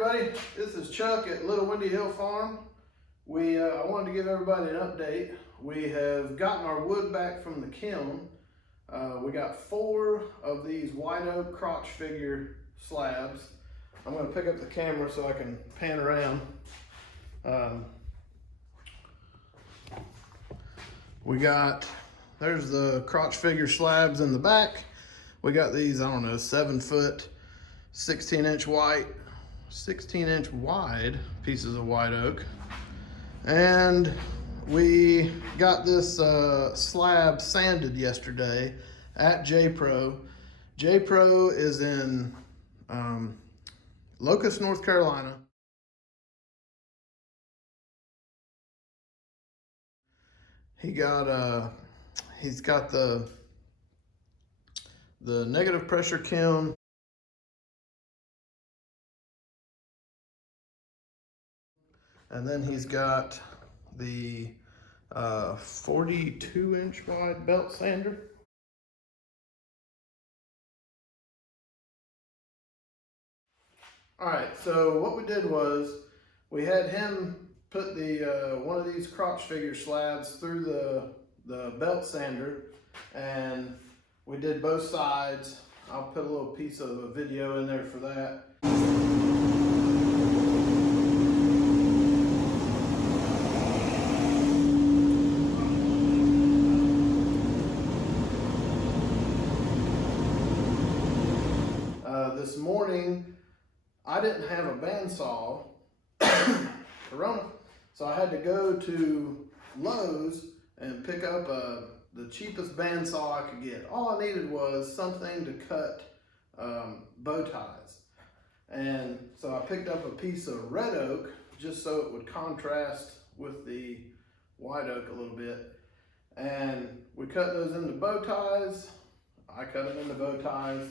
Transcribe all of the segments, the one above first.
everybody, this is Chuck at Little Windy Hill Farm. I wanted to give everybody an update. We have gotten our wood back from the kiln. We got 4 of these white oak crotch figure slabs. I'm going to pick up the camera so I can pan around. There's the crotch figure slabs in the back. We got these, I don't know, 7-foot, 16-inch wide pieces of white oak. And we got this slab sanded yesterday at J-Pro. J-Pro is in Locust, North Carolina. He's got the negative pressure kiln. And then he's got the 42-inch wide belt sander. All right, so what we did was we had him put the one of these crotch figure slabs through the belt sander, and we did both sides. I'll put a little piece of a video in there for that. This morning, I didn't have a bandsaw, Corona, so I had to go to Lowe's and pick up the cheapest bandsaw I could get. All I needed was something to cut bow ties. And so I picked up a piece of red oak just so it would contrast with the white oak a little bit. And we cut those into bow ties. I cut them into bow ties.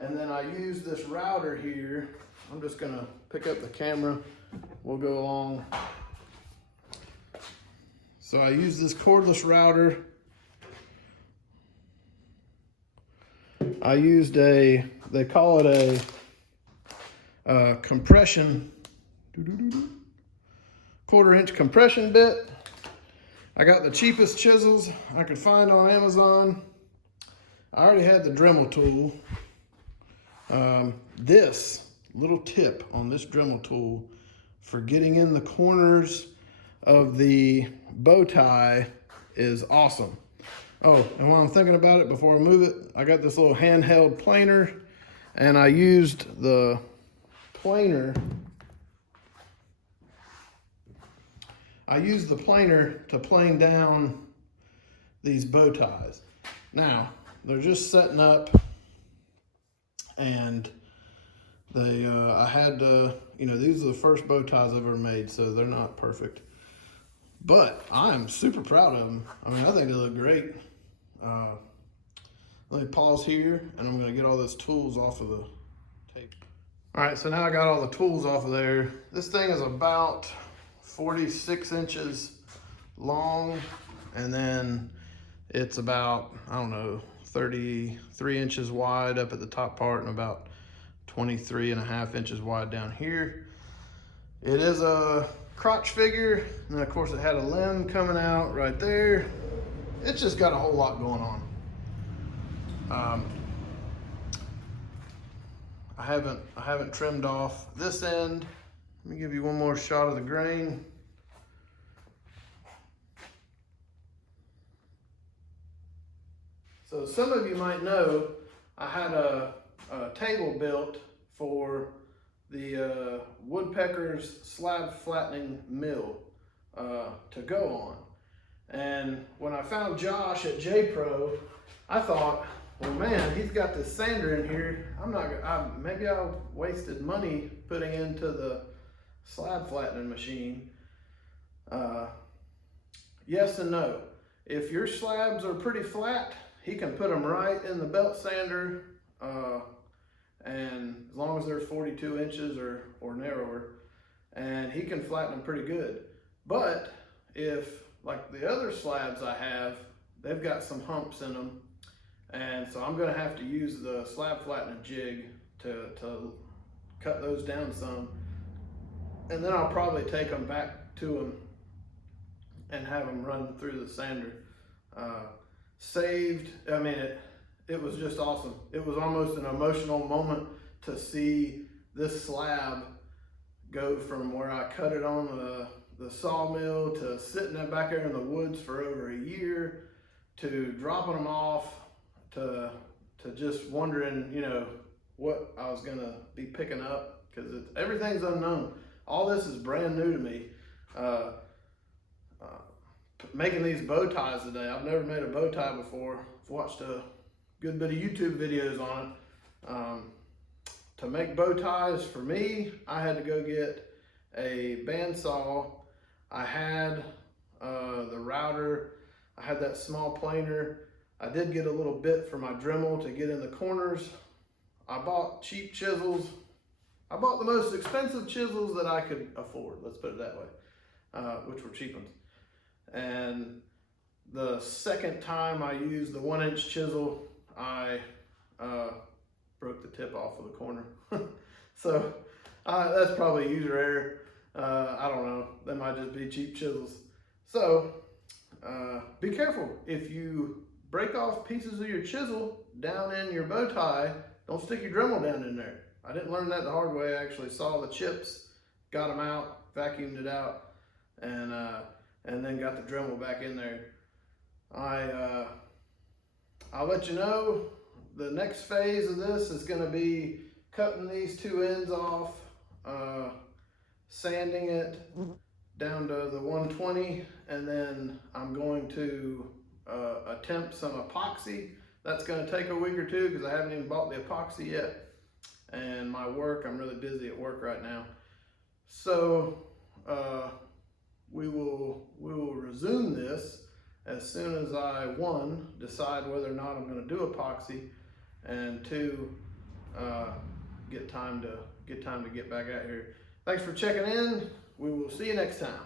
And then I use this router here. I'm just gonna pick up the camera. We'll go along. So I use this cordless router. I used they call it a compression, 1/4-inch compression bit. I got the cheapest chisels I could find on Amazon. I already had the Dremel tool. This little tip on this Dremel tool for getting in the corners of the bow tie is awesome. Oh, and while I'm thinking about it, before I move it, I got this little handheld planer, and I used the planer. To plane down these bow ties. Now, they're just setting up, and I had to, these are the first bow ties I've ever made, so they're not perfect. But I'm super proud of them. I mean, I think they look great. Let me pause here, and I'm gonna get all those tools off of the tape. All right, so now I got all the tools off of there. This thing is about 46 inches long, and then it's about, I don't know, 33 inches wide up at the top part and about 23.5 inches wide down here. It is a crotch figure, and then of course it had a limb coming out right there. It's just got a whole lot going on. I haven't trimmed off this end. Let me give you one more shot of the grain. So some of you might know I had a table built for the woodpecker's slab flattening mill to go on. And when I found Josh at J-Pro, I thought, well, man, he's got this sander in here. Maybe I wasted money putting into the slab flattening machine. Yes and no. If your slabs are pretty flat, he can put them right in the belt sander, and as long as they're 42 inches or narrower, and he can flatten them pretty good. But if, like the other slabs I have, they've got some humps in them, and so I'm gonna have to use the slab flattening jig to cut those down some, and then I'll probably take them back to them and have them run through the sander. I mean, it was just awesome. It was almost an emotional moment to see this slab go from where I cut it on the sawmill to sitting back there in the woods for over a year, to dropping them off, to just wondering, you know, what I was gonna be picking up, because everything's unknown. All this is brand new to me. Making these bow ties today, I've never made a bow tie before. I've watched a good bit of YouTube videos on it. To make bow ties for me, I had to go get a bandsaw. I had the router, I had that small planer. I did get a little bit for my Dremel to get in the corners. I bought cheap chisels. I bought the most expensive chisels that I could afford, let's put it that way, which were cheap ones. And the second time I used the 1-inch chisel, I broke the tip off of the corner. So that's probably user error. I don't know, they might just be cheap chisels. So be careful. If you break off pieces of your chisel down in your bow tie, don't stick your Dremel down in there. I didn't learn that the hard way. I actually saw the chips, got them out, vacuumed it out, and then got the Dremel back in there. I'll let you know, the next phase of this is going to be cutting these two ends off, sanding it down to the 120, and then I'm going to attempt some epoxy. That's going to take a week or two because I haven't even bought the epoxy yet. And my work, I'm really busy at work right now. So we will resume this as soon as I, one, decide whether or not I'm going to do epoxy, and two, get time to get back out here. Thanks for checking in. We will see you next time.